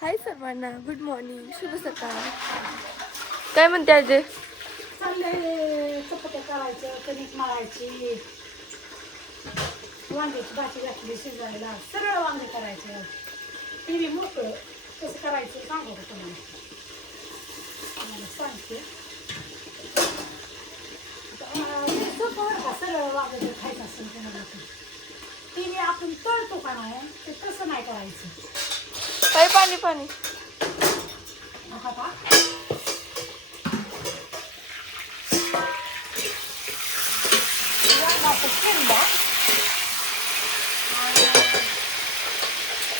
हाय सर्वांना, good morning, शुभ सकाळ. काय म्हणते अजय? चाललंय चपात्या करायचं, कणिक मळायची, वांग्याची भाजी घातली शिजायला, सरळ वांगे करायचं. टी व्ही मोकळं कसं करायचं सांगू का तुम्हाला सांगते. सोपं बरं का, सरळ वांगे जर खायचं असेल तुम्हाला टी व्ही आपण तळतो का नाही ते तसं नाही करायचं. काय पाणी पाणी नका का वांगाचं चिरला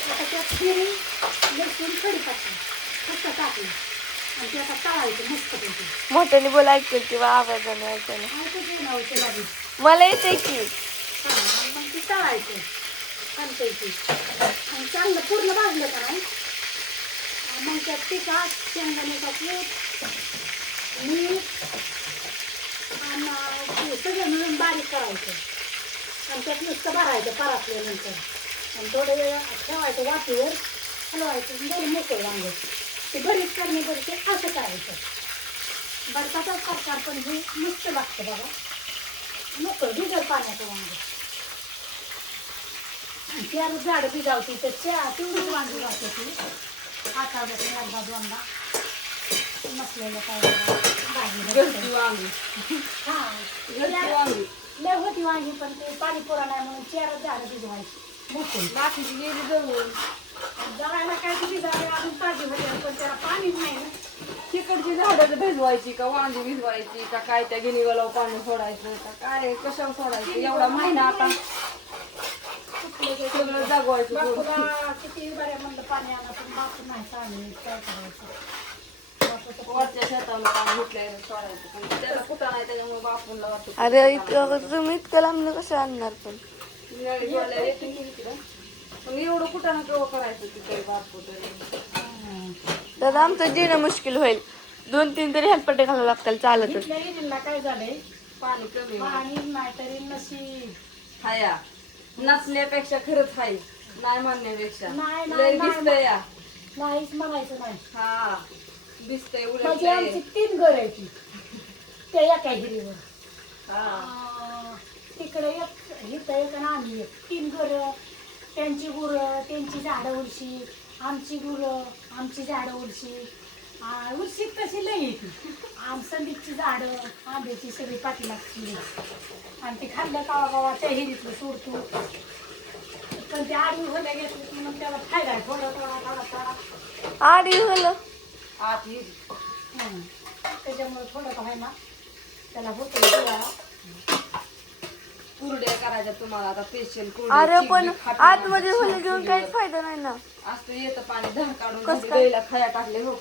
आता त्यात हिरी लसूण कढीपत्ता फक्त टाकली आणि ते आता तळायचं मस्तपैकी. मोठ्याने बोला ऐकतील किंवा आवाजाने ऐकायला. ते जेवणावर ते लागेल. मला येते की मग ते तळायचं छानपैकी आणि चांगलं पूर्ण भाजलं का नाही मग त्यात तिखट शेंगदाण्याचा कूट मीठ आणि सगळं मिळून बारीक करायचं आणि त्यात नुसतं भरायचं परातल्यानंतर आणि थोडं वेळ ठेवायचं वाटीवर हलवायचं दोन मोकळं वांग ते बरीच करणे बरीच असं करायचं. बरकाचाच प्रकार पण हे मस्त लागतं बघा. मोकळं भिजल पाण्याचं वांग आणि त्या झाडं भिजावती तर तेवढीच वांगी घालते ती आठवड्यात एकदा दोनदा नसलेलं काय भाजी वांगी लय होती वांगी पण ते पाणी पुरा नाही म्हणून 4 झाडं भिजवायची मोकळी बाकीची गेली जवळ. जगायला काय ती झाडे अजून ताजी होते पण त्याला पाणीच नाही ना. तिकडची झाडं भिजवायची का वांगी भिजवायची का काय त्या गिनीवाला पाणी सोडायचं का काय कशावर सोडायचं एवढा महिना आता सगळं जागवायचं. बापूला किती बऱ्या म्हणलं पाणी आणा पण बापू नाही चालेल काय करायचं. वरच्या शेताला पाणी घेतलंय सोडायचं पण त्याला कुठं नाही त्याच्यामुळे बापूला वाटतं. अरे इतकं तुम्ही इतकं लांब कसं आणणार पण पण एवढं कुठं ना केव्हा करायचं तिथे बापू तरी. दादा आमचं जीणं मुश्किल होईल. 2-3 तरी हेल्पटे घालावं लागतील चालतच. इथल्या इरीला काय झालंय पाणी कमी पाणी नाही तरी नशीब हाया नसण्यापेक्षा खरंच हाय नाही म्हणण्यापेक्षा नाही, लय नाही, दिसतंय या. नाहीच म्हणायचं नाही. हा दिसतंय म्हणजे उलट आमची 3 घर आहे ती त्या एका हिरीवर हा तिकडे एक इथं एक आणि आम्ही एक 3 घर त्यांची गुरं त्यांची झाडं उलशी आमची गुरं आमची झाडं उलशी उलशी तशी लई येते संदीपची झाडं आंब्याची सगळी पाठीमागची आणि ती खाल्लं कावा कावा त्या हिरीतलं सोडतो पण ते आडवी होल्या घेतली की मग त्याला फायदा आहे थोडा थोडा थोडा थोडा आडी झालं आत येईल. त्याच्यामुळे थोडं का आहे ना त्याला होतं कुरड्या करायच्या तुम्हाला आता स्पेशल अरे पण आतमध्ये होलं घेऊन काहीच फायदा नाही ना. असं येतं पाणी धन काढून कसं गाईला खाया टाकले हो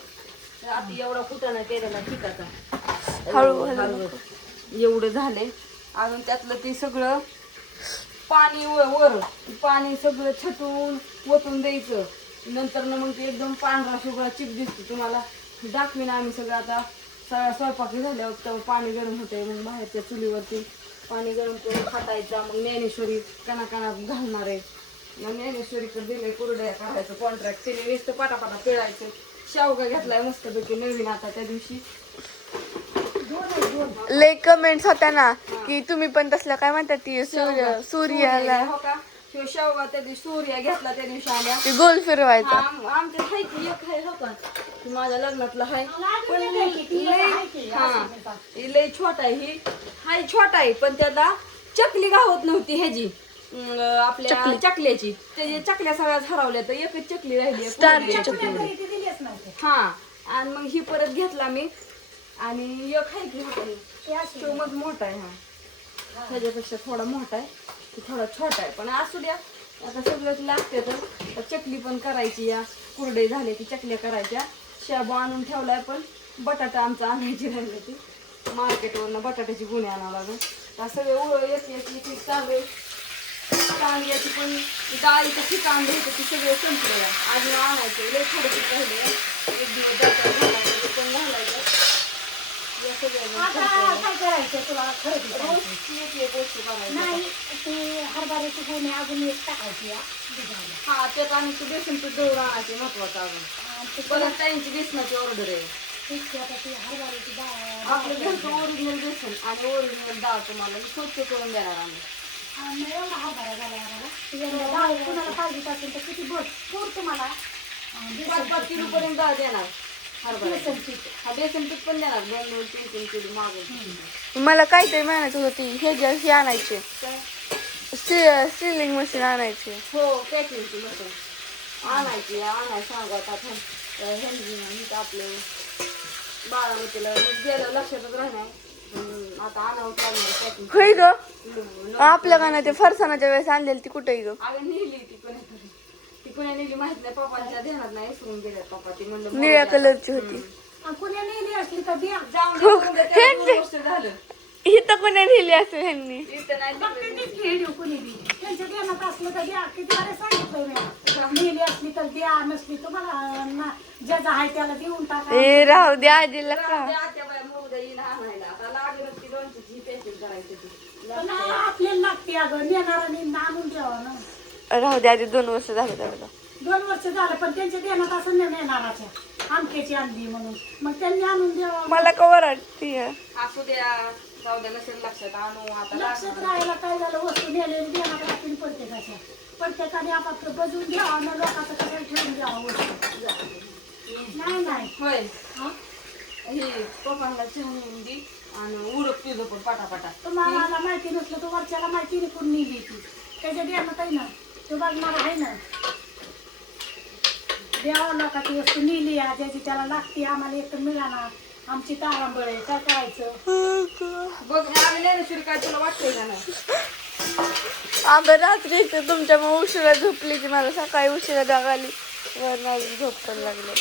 तर आता एवढा कुटाणा केलेला ठिकाचा हळू एवढं झाले अजून त्यातलं ते सगळं पाणी वर पाणी सगळं छटून ओतून द्यायचं नंतर ना मग ते एकदम पांढरा शुभ्रा चिप दिसतो तुम्हाला दाखवीन आम्ही सगळं आता सगळा स्वयंपाकी झाल्यावर तेव्हा पाणी गरम होते मग बाहेरच्या चुलीवरती पाणी गरम करून खाटायचा मग ज्ञानेश्वरी कणा घालणार आहे मग ज्ञानेश्वरीकडे दिले कुरड्या करायचं कॉन्ट्रॅक्ट तिने नुसतं पाटापाटा पिळायचं शेवगा घेतलाय मस्तपैकी नवीन आता त्या दिवशी लय कमेंट्स होत्या ना की तुम्ही पण तसलं काय म्हणतात ती सूर्याला हो का किंवा शेवगा त्या दिवशी सूर्या घेतला त्या दिवशी आल्या ती गोल फिरवायचा. आमच्या हाय की एक हाय हो का की माझ्या लग्नातला हाय पण लय छोटा आहे ही हाय छोटा आहे पण त्याला चकली गावत नव्हती ह्याची आपल्या चकल्याची त्याची चकल्या सगळ्या हरवल्या तर एकच चकली राहिली हा आणि मग ही परत घेतला मी आणि एक हाय की तो मग मोठा आहे हा ह्याच्यापेक्षा थोडा मोठा आहे तो थोडा छोटा आहे पण असू द्या आता सगळंच लागते तर चकली पण करायची या कुरडे झाले की चकल्या करायच्या शाबू आणून ठेवलाय पण बटाटा आमचा आणायची राहिली ती मार्केटवरनं बटाट्याची गुन्हे आणावं लागेल त्या सगळे एक चांगले कांद्याची पण डाळीचं ठिकाण घ्यायचं ती सगळे संपले अजून आणायचं लय थोडं राहिले एक दिवस जातात घालायचं ते पण घालायचं या काय करायचं तुला खरं नाही सगळ्या ते हरभऱ्याची गुन्हे अजून एक टाकायची हा त्यात आणि बेसन दौड आणायचे महत्वाचं अजून आणि ते परत ताईंची बेसनाची ऑर्डर आहे. इतकी आता ती हरभऱ्याची डाळ आपलं घरचं ओरिजिनल बेसन आणि ओरिजिनल डाळ तुम्हाला स्वच्छ करून देणार आम्ही. आणि एवढा हरभरा झाला आम्हाला ती एवढं डाळ कुणाला पाहिजे असेल तर किती पूर तुम्हाला 5-5 किलो पर्यंत डाळ देणार हरभरा. बेसन पीठ. हा बेसन पीठ पण देणार 2-3 किलो मागून. मला काहीतरी म्हणायचं होती हे आणायचे काय सिलिंग मशीन आणायचे. हो पॅकिंगची मशीन आणायची सांगत आता ह्यांनी आपलं बारामतीला गेलं लक्षातच राहणार. आता आणावंच लागणार पॅकिंग. होय ग आपल्या गाणं ते फरसाणाच्या वेळेस आणलेली ती कुठे ग अगं नेली ती पुण्या नेली माहित नाही. पप्पांच्या ध्यानात नाही विसरून गेल्यात पप्पा. ती म्हणलं निळ्या कलरची होती. आणि कुण्या नेली असली तर द्या. जाऊन त्याला 2 वर्ष झालं. इथं कोणी नेली असेल ह्यांनी. इथं नाही मग तिकडे ते खेळू कुणी बी त्यांच्या ध्यानात असलं तर द्या. किती वेळा सांगितलं मी नेली असली तर द्या नसली तुम्हाला ज्याचा आहे त्याला देऊन टाका. ए राहू दे आजीला का आत्याबाई मुलगा येईल आणायला. आता लागलं ती 200ची पॅकिंग करायची ती. पण आपल्याला लागते अगं नेणाराने आणून द्यावं ना. राहू दे आधी 2 वर्ष झाले त्याला. 2 वर्ष झालं पण त्यांच्या ध्यानात असं नाही नेणाराच्या आमक्याची आणली म्हणून मग त्यांनी आणून द्यावं. मला कवर वाटते असू द्या जाऊ द्या नसेल लक्षात आणू आता लक्षात लागणार. राहायला काय झालं वस्तू नेलेली ध्यानात राहतील प्रत्येकाने आपापलं बजून घ्यावं ना लोकांचं कसं ठेवून द्यावं वस्तू. नाही होय हा हे पप्पांना चहा दे आणि उरक तुझं पण पाटापाटा. तुम्हाला माहिती नसलं तर वरच्याला माहिती नाही कोण नेली ती त्याच्या ध्यानात आहे ना तो बघणार आहे ना. द्यावं लोकांची वस्तू नेली आहे ज्याची त्याला लागते आम्हाला एक तर मिळाणार. आमची तारांबळ आहे काय करायचं. बघ आम्ही नेल्याशिवाय काय तुला वाटतंय का नाही. आम्ही रात्री इथं तुमच्यामुळे उशिरा झोपली की मला सकाळी उशिरा जाग आली वर अजून झोप पण लागली.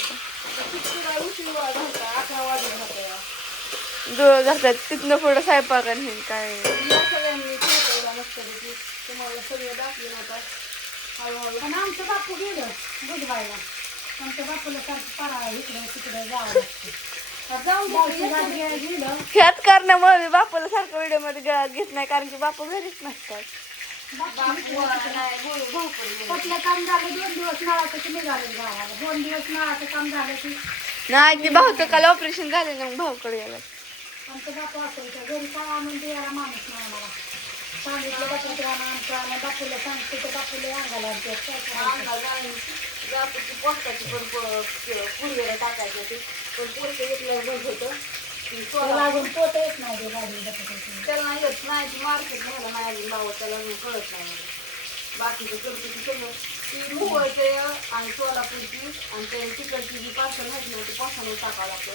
किती काय उशीर झालता 11 वाजले होते. डोळे घालतात तिथनं पुढं स्वयंपाक आणि काय. या सगळ्यांनी ठेवला नसतं की तुम्हाला सगळं दाखवून आता हळूहळू. पण आमचं बापू गेलं बुधवायला. आमच्या बापूला सारखं पडा इकडं तिकडं जावं लागतं. जाऊन गावची गाडी गेलं ह्यात करण्यामुळे मी बापूला सारखं व्हिडिओ मध्ये घेत नाही कारण की बापू घरीच नसतात. कुठलं काम झालं 2 दिवस नळाचं की निघालं गावाला. 2 दिवस नळाचं काम झालं की नाही ती भाऊ तर काल ऑपरेशन झाले ना मग भाऊकडे गेला. आमचं बापू असायचं घरी काय आणून द्यायला माणूस नाही आम्हाला. सांगितलं बापू आणा आमचं आणा बापूला सांगते तर बापूला अंगाला आणते काय करायचं. पोस्टाची पण पुरीला टाकायचं ते पण पोस्ट घेतल्यावर बंद होतं. त्याला अजून पोत येत नाही ते गाडी बटाट्याची. त्याला नाही येत नाही ती मार्केट घ्यायला नाही अजून लावत त्याला अजून कळत नाही. बाकीचं करतो ती सगळं ती मुंबईचे आणि सोलापूरची आणि ते तिकडची जी पार्सल आहेत ना ती पार्सल टाकावं लागतं.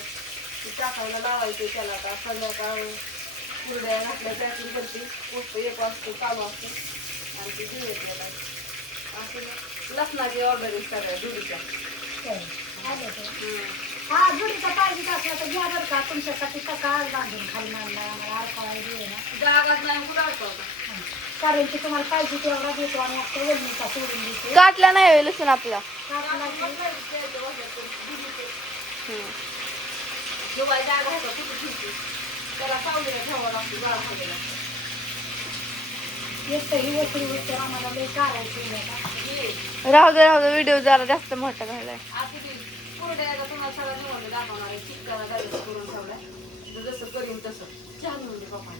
ती टाकायला लावायचे त्याला आता संध्याकाळ कुरड्या घातल्या पॅकिंग करते पोस्ट 1 वाजता चालू असते आणि ती घेऊन येते. असं लसणाची ऑर्डर आहे सगळ्या दुरीच्या. हा जुडीचा पाहिजे असला तर घ्या बरं का तुमच्यासाठी सकाळ बांधून खाली मांडला आम्हाला अडथळा दे ना. जागाच नाही कुठं अडकवतं. कारण की तुम्हाला पाहिजे तेवढा देतो आणि आता वरणीचा सोडून देतो. काटला नाही होईल लसूण आपला. काढला की जेव्हा जागा होता कुठे ठेवते त्याला सावलीला ठेवावं लागतं जाळा खायला. एक ही वस्तू आम्हाला लई काढायचं नाही का. राहू दे व्हिडिओ जरा जास्त मोठा झालाय. आता ती कुरड्या तुम्हाला सगळं निवडलं दाखवणार आहे चिकन करून ठेवलाय जसं करीन तसं छान म्हणजे पप्पा.